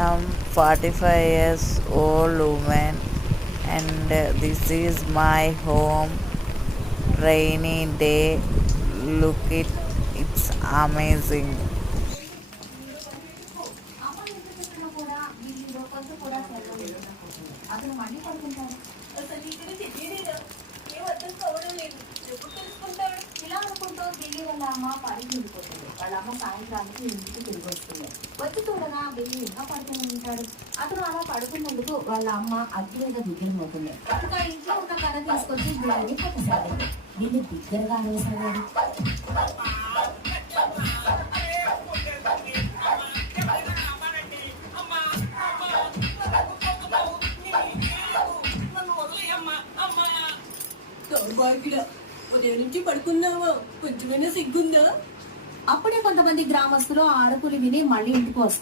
am 45 years old woman and this is my home. Rainy day. Look it, it's amazing. అతను మళ్ళీ పడుకుంటాడు. అసలు నీ గురించి తెలియదు, ఏం అర్థం కావడం లేదు. ఎప్పుడు తెలుసుకుంటాడు? ఇలా అనుకుంటూ బిల్లి వాళ్ళ అమ్మ పనికి వెళ్ళిపోతుంది. వాళ్ళ అమ్మ సాయంత్రానికి ఇంటికి తిరిగి వస్తుంది. వచ్చి చూడగా బిల్లి ఇంకా పడుకుని ఉంటాడు. అతను అలా పడుకున్నందుకు వాళ్ళ అమ్మ అగ్గి మీద దిగ్గరమవుతుంది. ఇంకా ఇంట్లో ఉన్న కథ తీసుకొచ్చి బిల్లిని కొట్టసాగింది. బిల్లి దిగ్గరగా అనేసాడు. ఉదయం నుంచి పడుకున్నావా? కొంచెమైనా సిగ్గుందా? అప్పుడే కొంతమంది గ్రామస్తులు ఆ అరుపులు విని మళ్ళీ ఇంటికి వస్తారు.